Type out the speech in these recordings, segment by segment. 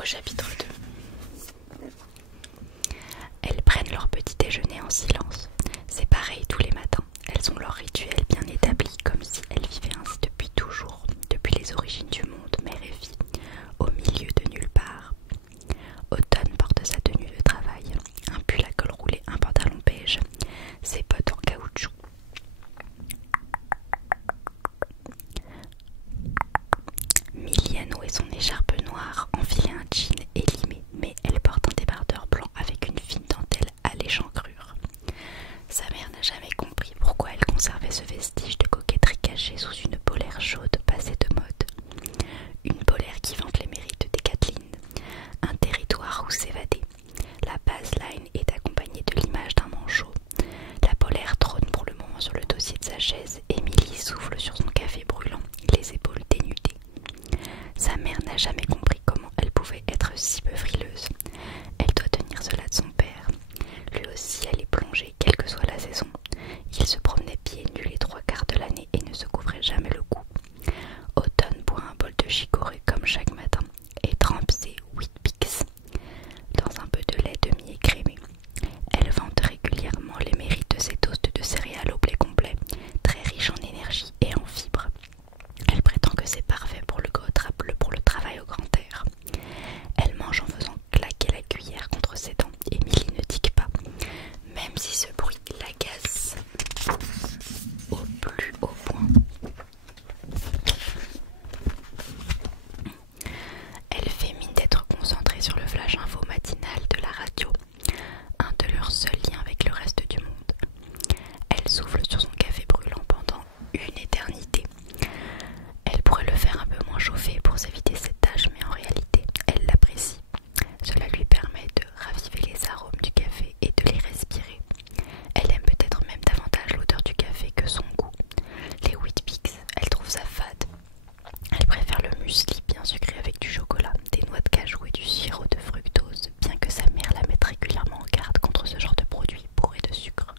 Au chapitre 2. Elles prennent leur petit déjeuner en silence. C'est pareil tous les matins. Elles ont leur rituel bien établi, comme si elles vivaient ainsi depuis toujours, depuis les origines du monde, mère et fille, au milieu de nulle part. Automne porte sa tenue de travail, un pull à col roulé, un pantalon beige, ses bottes en caoutchouc. Millie a noué son écharpe noire, enfilé un jean élimé, mais elle porte un débardeur blanc avec une fine dentelle à l'échancrure. Sa mère n'a jamais compris pourquoi elle conservait ce vestige de coquetterie caché sous une polaire chaude passée de mode. Une polaire qui vante les mérites des Kathleen, un territoire où s'évader. La baseline est accompagnée de l'image d'un manchot. La polaire trône pour le moment sur le dossier de sa chaise. Émilie souffle sur son café brûlant, les épaules dénudées. Sa mère n'a jamais compris comment elle pouvait être si peu frileuse. Elle doit tenir cela de son père. Lui aussi allait plonger, quelle que soit la saison. Il se promenait pieds nus les 3/4 de l'année et ne se couvrait jamais le cou. Automne boit un bol de chicorée comme chaque matin et trempe ses Weet-Bix dans un peu de lait demi-écrémé. Elle vante régulièrement les mérites de ses toasts de céréales au blé complet, très riches en énergie et en fibres. Elle prétend que c'est parfait pour le travail au grand air. Elle mange en faisant claquer la cuillère contre ses dents. Émilie ne tique pas, même si ce bruit l'agace au plus haut point. Elle fait mine d'être concentrée sur le flash info matinal de la radio, un de leurs seuls liens avec le reste du monde. Elle souffle sur son café brûlant pendant une éternité. Elle pourrait le faire un peu moins chauffer pour s'éviter cette tâche, mais en réalité, elle l'apprécie. Cela lui permet de raviver les arômes du café et de les respirer. Elle aime peut-être même davantage l'odeur du café que son goût. Les Weet-Bix, elle trouve ça fade. Elle préfère le muesli bien sucré avec du chocolat, des noix de cajou et du sirop de fructose, bien que sa mère la mette régulièrement en garde contre ce genre de produits bourrés de sucre.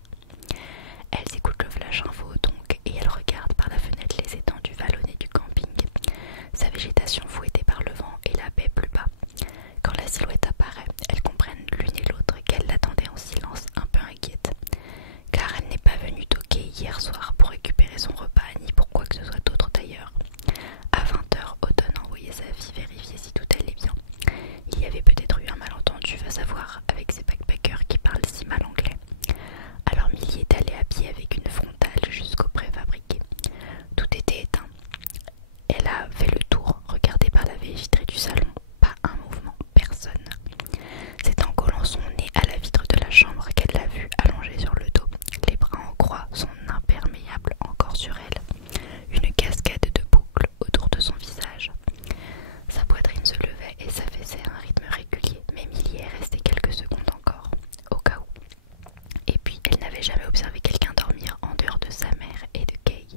Elles écoutent le flash info donc et elles regardent par la fenêtre les étendues vallonnées du camping, sa végétation fouettée par le vent et la baie plus bas. Quand la silhouette apparaît, elles comprennent l'une et l'autre qu'elle l'attendait en silence, un peu inquiète, car elle n'est pas venue toquer hier soir pour récupérer son repas ni pour quoi que ce soit d'autre d'ailleurs. À 20h, Automne envoyait sa fille vérifier si tout allait bien. Il y avait peut-être eu un malentendu, va savoir, avec ces backpackers qui parlent si mal anglais. Alors Millie est allée à pied avec une frontale jusqu'au préfabriqué. Tout était éteint. Elle a fait le tour, regardée par la baie vitrée du salon. Pas un mouvement, personne. C'est en collant son nez à la vitre de la chambre qu'elle l'a vue allongée sur le dos, les bras en croix, son imperméable encore sur elle, une cascade de boucles autour de son visage. Sa poitrine se levait et s'affaissait à un rythme régulier, mais Millie est restée quelques secondes encore, au cas où. Et puis, elle n'avait jamais observé quelqu'un dormir en dehors de sa mère et de Kay.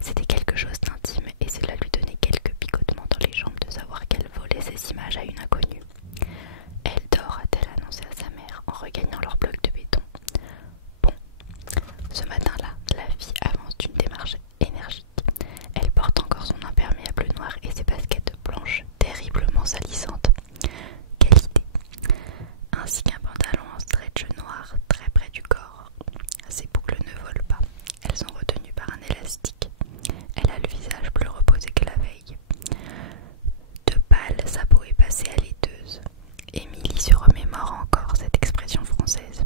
C'était quelque chose d'intime et cela lui donnait quelques picotements dans les jambes de savoir qu'elle volait ces images à une inconnue. Elle dort, a-t-elle annoncé à sa mère en regagnant leur bloc de béton. Bon, ce matin-là, la fille avance d'une démarche énergique. Elle porte encore son imperméable noir et ses baskets blanches terriblement salissantes. Quelle idée! Ainsi qu'un pantalon en stretch noir très près du corps. Ses boucles ne volent pas, elles sont retenues par un élastique. Elle a le visage plus reposé que la veille. De pâle, sa peau est passée à laiteuse. Émilie se remémore encore cette expression française,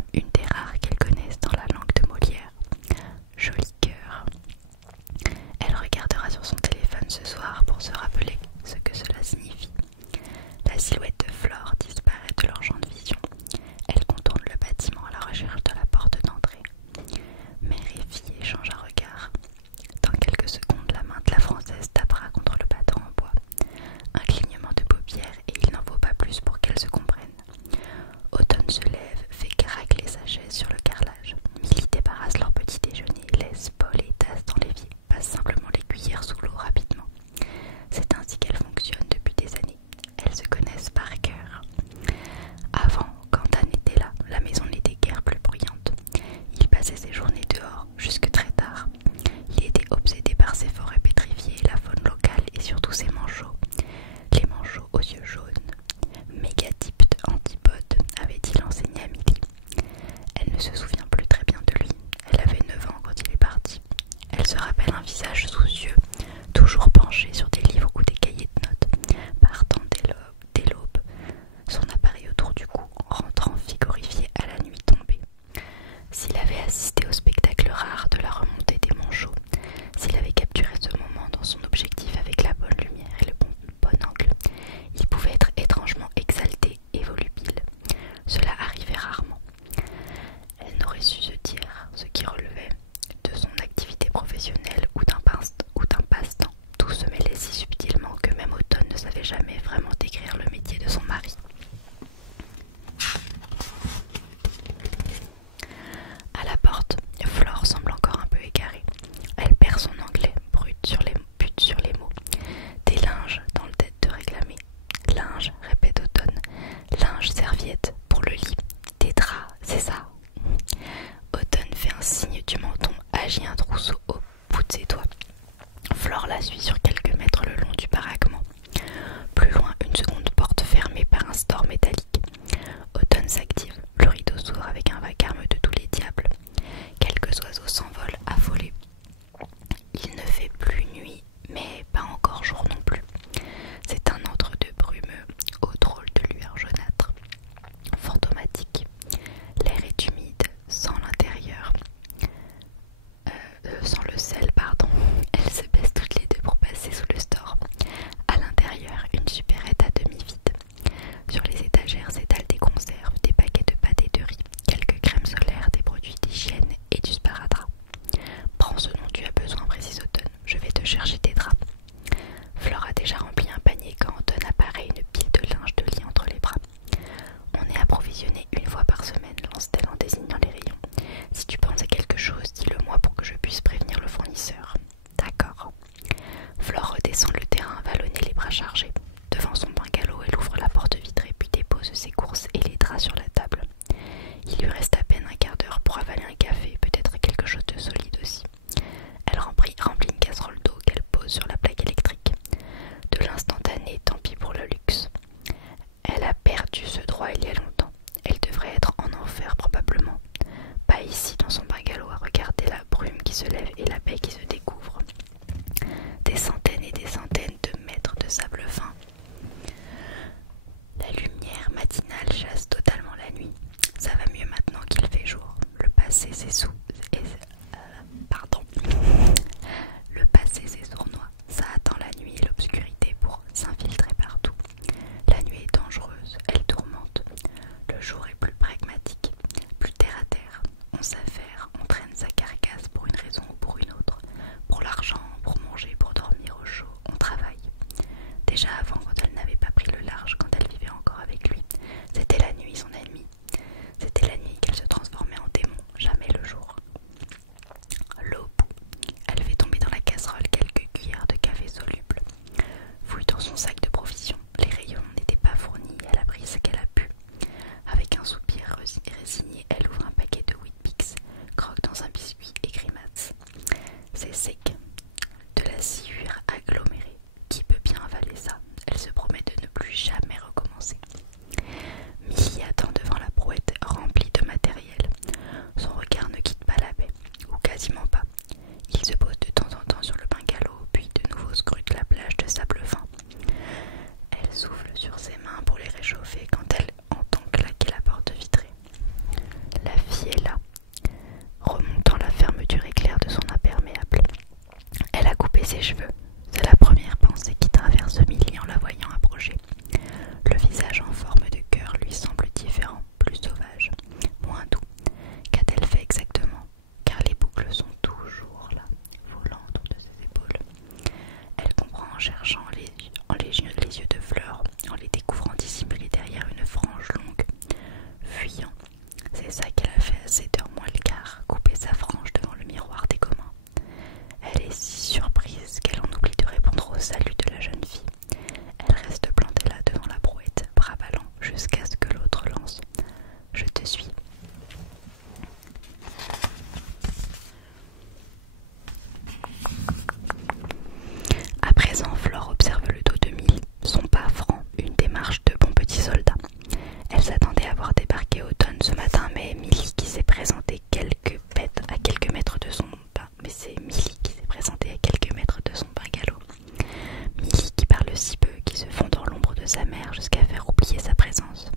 mère jusqu'à faire oublier sa présence.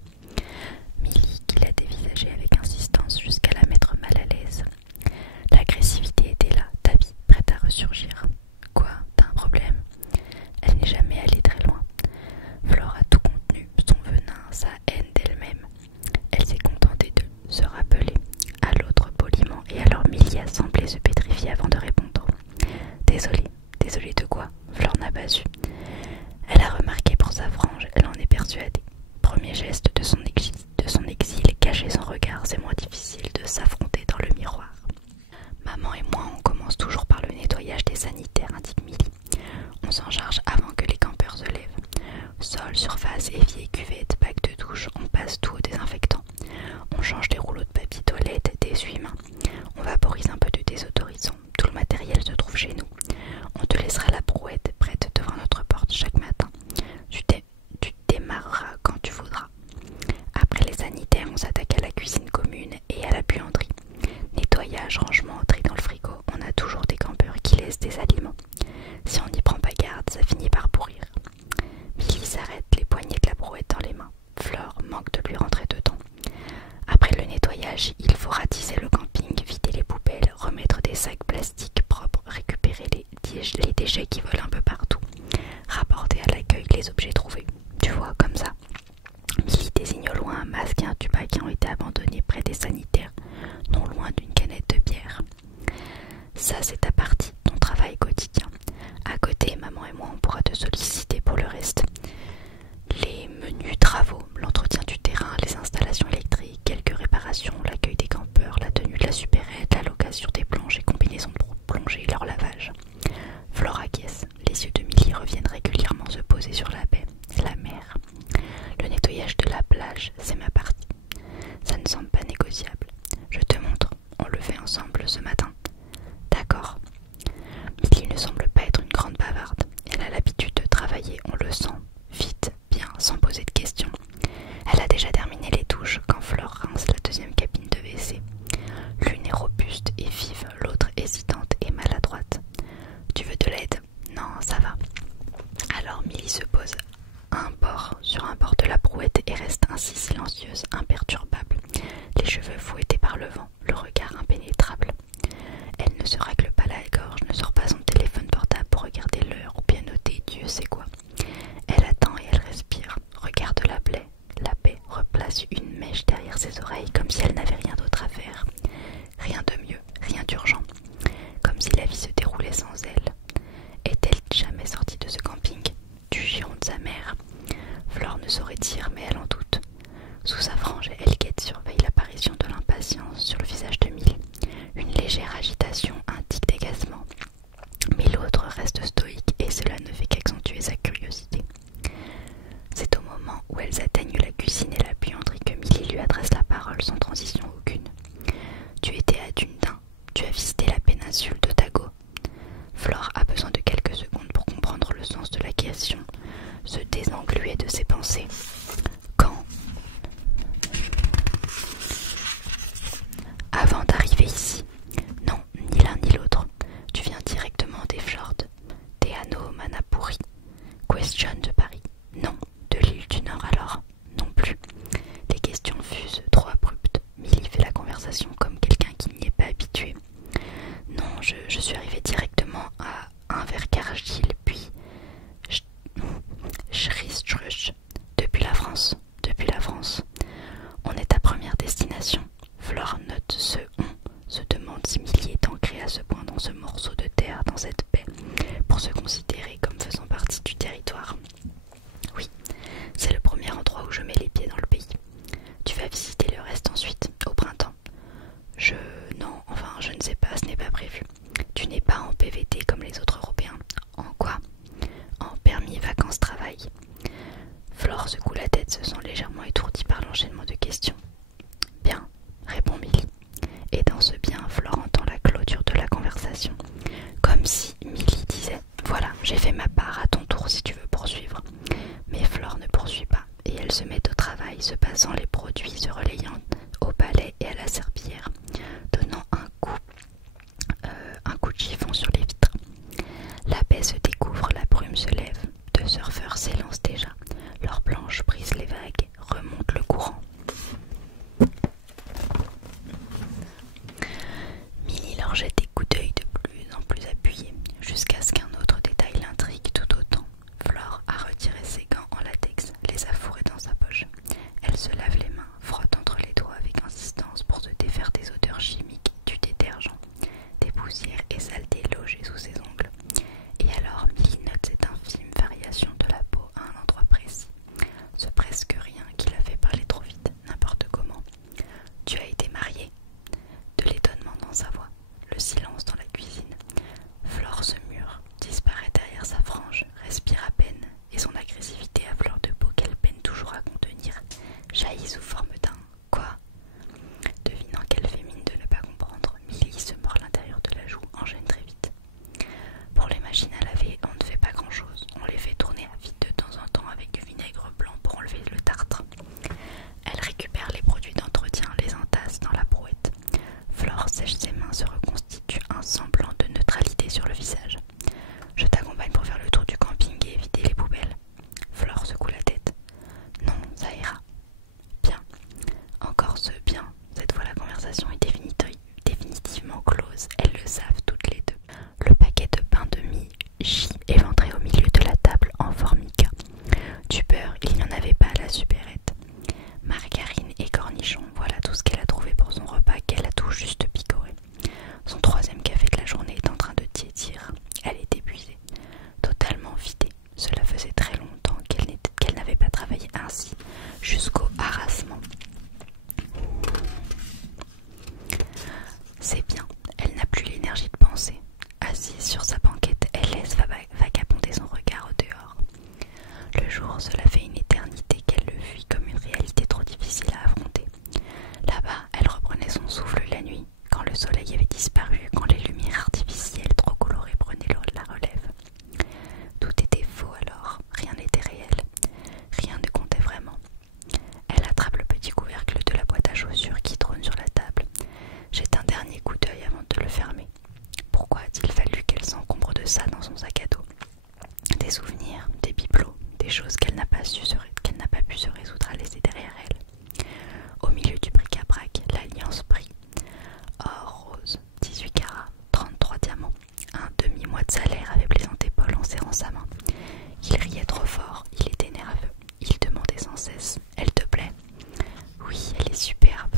Milly, qui la dévisageait avec insistance jusqu'à la mettre mal à l'aise. L'agressivité était là, tapie, prête à ressurgir. Quoi, t'as un problème? Elle n'est jamais allée très loin. Flore a tout contenu, son venin, sa haine d'elle-même. Elle s'est contentée de se rappeler à l'autre poliment, et alors Milly a semblé se pétrifier avant de répondre. Désolée. Désolée de quoi? Flore n'a pas su. Elle a remarqué pour sa frange, elle en est persuadée. Premier geste de son exil, cacher son regard, c'est moins difficile de s'affronter dans le miroir. Maman et moi, on commence toujours par le nettoyage des sanitaires, indique Milly. On s'en charge avant que les campeurs se lèvent. Sol, surface, évier, cuvette, bac de douche, on passe tout au désinfectant. On change des rouleaux de papier toilette, d'essuie-mains. On vaporise un peu de désodorisant. Tout le matériel se trouve chez nous. On te laissera la brouette prête devant notre porte chaque matin. Tu démarreras quand tu voudras. Après les sanitaires, on s'attaque à la cuisine commune et à la buanderie. Nettoyage, rangement, tri dans le frigo. On a toujours des campeurs qui laissent des aliments. Si on n'y prend pas garde, ça finit par pourrir. Milly s'arrête, les poignées de la brouette dans les mains. Flore manque de lui rentrer dedans. Après le nettoyage, il faut ratisser le camping, vider les poubelles, remettre des sacs plastiques propres, récupérer les déchets qui volent un peu partout, rapporter à l'accueil les objets trouvés. Tu vois, comme ça. Milly désigne au loin un masque et un tuba qui ont été abandonnés près des sanitaires, non loin d'une canette de bière. Ça, c'est ta partie, ton travail quotidien. À côté, maman et moi, on pourra te solliciter pour le reste. Les menus travaux, l'entretien du terrain, les installations électriques, quelques réparations, l'accueil des campeurs, la tenue de la supérette, la location des planches et combinaisons de plongée, leur lavage. Flore acquiesce. Les yeux de Milly reviennent régulièrement se poser sur la baie, la mer. Le nettoyage de la plage, c'est ma partie. Ça ne semble pas négociable. Je te montre, on le fait ensemble ce matin. D'accord. Milly ne semble pas être une grande bavarde. Elle a l'habitude de travailler, on le sent, vite, bien, sans poser de questions. Elle a déjà terminé les douches quand Flore rince la deuxième cabine de WC. L'une est robuste et vive, l'autre hésitante et maladroite. Tu veux de l'aide? Non, ça va. Alors Milly se pose sur un bord de la brouette et reste ainsi silencieuse, imperturbable, les cheveux fouettés par le vent, le regard impénétrable. Elle ne se règle pas la gorge, ne sort pas son téléphone portable pour regarder l'heure ou bien noter Dieu sait quoi. Elle attend et elle respire, regarde la baie, replace une mèche derrière ses oreilles comme si elle n'avait rien d'autre à faire. Rien de mieux, rien d'urgent, comme si la vie se déroulait sans elle. Est-elle jamais sortie de ce camping? Du giron de sa mère? Flore ne saurait dire, mais elle en doute. Sous sa frange, elle surveille l'apparition de l'impatience sur le visage de Milly. Une légère agitation, un tic d'agacement. Mais l'autre reste stoïque et cela ne fait qu'accentuer sa curiosité. C'est au moment où elles atteignent la cuisine et la buanderie que Milly lui adresse la parole sans transition aucune. Tu étais à Dunedin, tu as visité la péninsule d'Otago. Flore a besoin de quelques secondes pour comprendre le sens de la question, se désengluer de ses pensées. Quand? Avant d'arriver ici? Non, ni l'un ni l'autre. Tu viens directement des fjords, des Hano Manapuri. Question de Paris. Non, de l'île du Nord alors. enlever le tartre. Elle récupère les produits d'entretien, les entasse dans la brouette. Flore sèche ses mains, se reconstitue un semblant de neutralité sur le visage. Je t'accompagne pour faire le tour du camping et éviter les poubelles. Flore secoue la tête. Non, ça ira. Bien. Encore ce bien. Cette fois la conversation est définitivement close. Elles le savent toutes les deux. Le paquet de pain de mie gît éventré au milieu de la table en formica. Du beurre, il n'y en avait pas à la supérette. Margarine et cornichons, voilà tout ce qu'elle a trouvé pour son repas qu'elle a tout juste picoré. Son troisième café de la journée est en train de tiédir. Elle est épuisée, totalement vidée. Cela faisait très longtemps qu'elle n'avait pas travaillé ainsi, jusqu'au harassement. C'est bien, elle n'a plus l'énergie de penser. Assise sur sa banquette, elle laisse vagabonder son regard au dehors. Le jour, cela fait une éternité qu'elle le fuit comme une réalité trop difficile à affronter. Là-bas, elle reprenait son souffle la nuit, quand le soleil avait disparu, quand les lumières artificielles trop colorées prenaient la relève. Tout était faux alors, rien n'était réel, rien ne comptait vraiment. Elle attrape le petit couvercle de la boîte à chaussures qui trône sur la table, jette un dernier coup d'œil avant de le fermer. Pourquoi a-t-il fallu qu'elle s'encombre de ça dans son sac à dos? Des souvenirs, des bibelots, des choses qu'elle n'a pas pu se résoudre à laisser derrière elle. Au milieu du bric-à-brac, l'alliance brille. Or rose, 18 carats, 33 diamants. Un demi-mois de salaire, avait plaisanté Paul en serrant sa main. Il riait trop fort, il était nerveux. Il demandait sans cesse: elle te plaît? Oui, elle est superbe.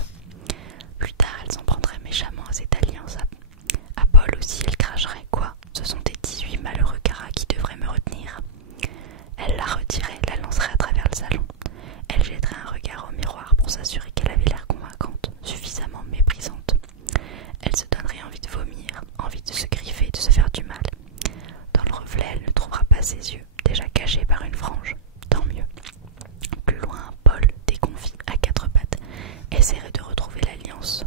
Plus tard, elle s'en prendrait méchamment à cette alliance. À Paul aussi, elle cracherait. Quoi? Ce sont tes 18 malheureux carats qui devraient me retenir. Elle la retirait, la lancerait à travers le salon. Elle jetterait un regard au miroir pour s'assurer qu'elle avait l'air convaincante, suffisamment méprisante. Elle se donnerait envie de vomir, envie de se griffer, de se faire du mal. Dans le reflet, elle ne trouvera pas ses yeux, déjà cachés par une frange. Tant mieux. Plus loin, Paul, déconfit, à quatre pattes, essaierait de retrouver l'alliance.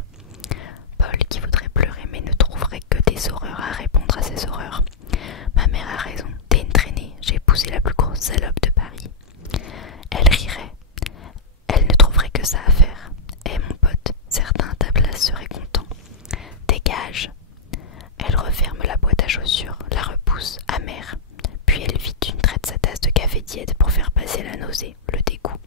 Paul, qui voudrait pleurer mais ne trouverait que des horreurs à répondre à ses horreurs. Ma mère a raison, t'es une traînée, j'ai épousé la plus grosse salope de Paris. Elle rirait. Elle ne trouverait que ça à faire. Eh mon pote, certains à ta place seraient contents. Dégage. Elle referme la boîte à chaussures, la repousse, amère. Puis elle vide d'une traite sa tasse de café tiède pour faire passer la nausée, le dégoût.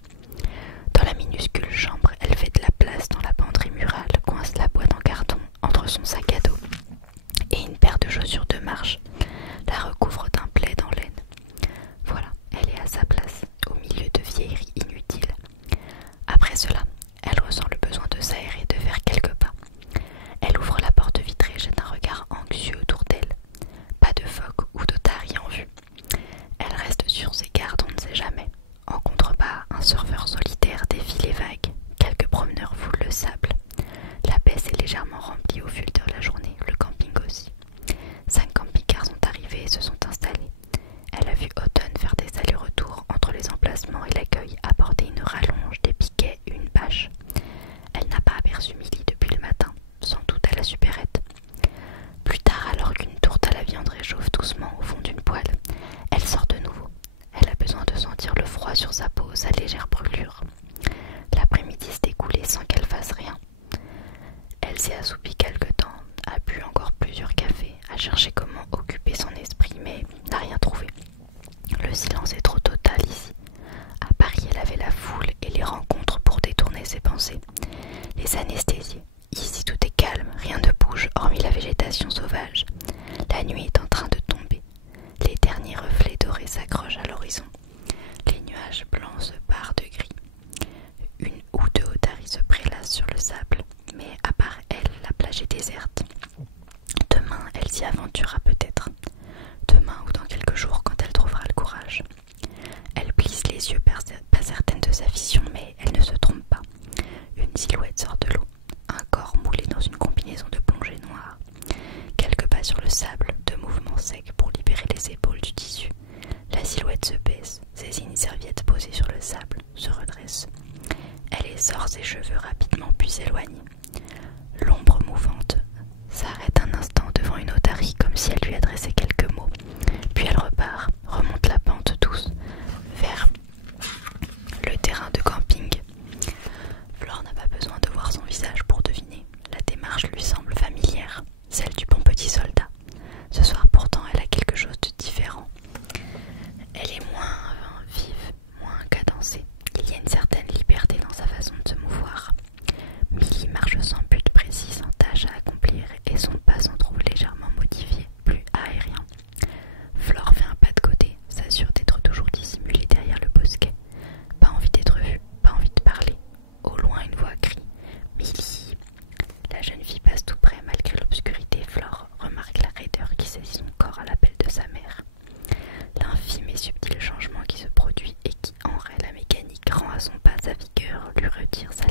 Dans la minuscule chambre, elle fait de la place dans la penderie murale, coince la boîte en carton entre son sac à dos et une paire de chaussures de marche, la recouvre d'un plaid en laine. Voilà, elle est à sa place, au milieu de vieilleries inutiles. Après cela, elle ressent le besoin de s'aérer, de faire quelques pas. Elle ouvre la porte vitrée et jette un regard anxieux autour d'elle. Pas de phoque ou d'otarie en vue. Elle reste sur ses gardes, on ne sait jamais. En contrebas, un surfeur solitaire défile les vagues. Quelques promeneurs foulent le sable. La baie s'est légèrement remplie au fil de la journée, le camping aussi. 5 camping-cars sont arrivés et se sont installés. Elle a vu Autumn faire des allers-retours entre les emplacements et l'accueil, apporter une rallonge, des piquets et une bâche. Elle n'a pas aperçu Milly depuis le matin, sans doute à la supérette. Plus tard, alors qu'une tourte à la viande réchauffe doucement au fond d'une poêle, elle sort de nouveau. Elle a besoin de sentir le froid sur sa peau, sa légère brûlure. L'après-midi s'est écoulé sans qu'elle fasse rien. Elle s'est assoupie quelque temps, a bu encore plusieurs cafés, a cherché comment occuper son esprit, mais n'a rien trouvé. Le silence est trop total ici. À Paris, elle avait la foule et les rencontres pour détourner ses pensées, les anesthésier. Ici, tout est calme, rien ne bouge, hormis la végétation sauvage. La nuit est en train de tomber. Les derniers reflets dorés s'accrochent à l'horizon. Les nuages blancs se barrent de gris. Une ou deux otaries se prélassent sur le sable, mais à part elle, la plage est déserte. Demain, elle s'y aventurera peut-être. Demain ou dans quelques jours, quand elle trouvera le courage. Elle plisse les yeux, pas certaine de sa vision, mais elle ne se trompe pas. Une silhouette sort de l'eau, un corps moulé dans une combinaison de plongée noire. Quelques pas sur le sable, deux mouvements secs pour libérer les épaules du tissu. La silhouette se baisse, saisit une serviette posée sur le sable, se redresse. Elle essore ses cheveux rapidement puis s'éloigne. L'ombre mouvante s'arrête un instant devant une otarie comme si elle lui adressait quelques mots. Puis elle repart, remonte la pente douce vers le terrain lui retire sa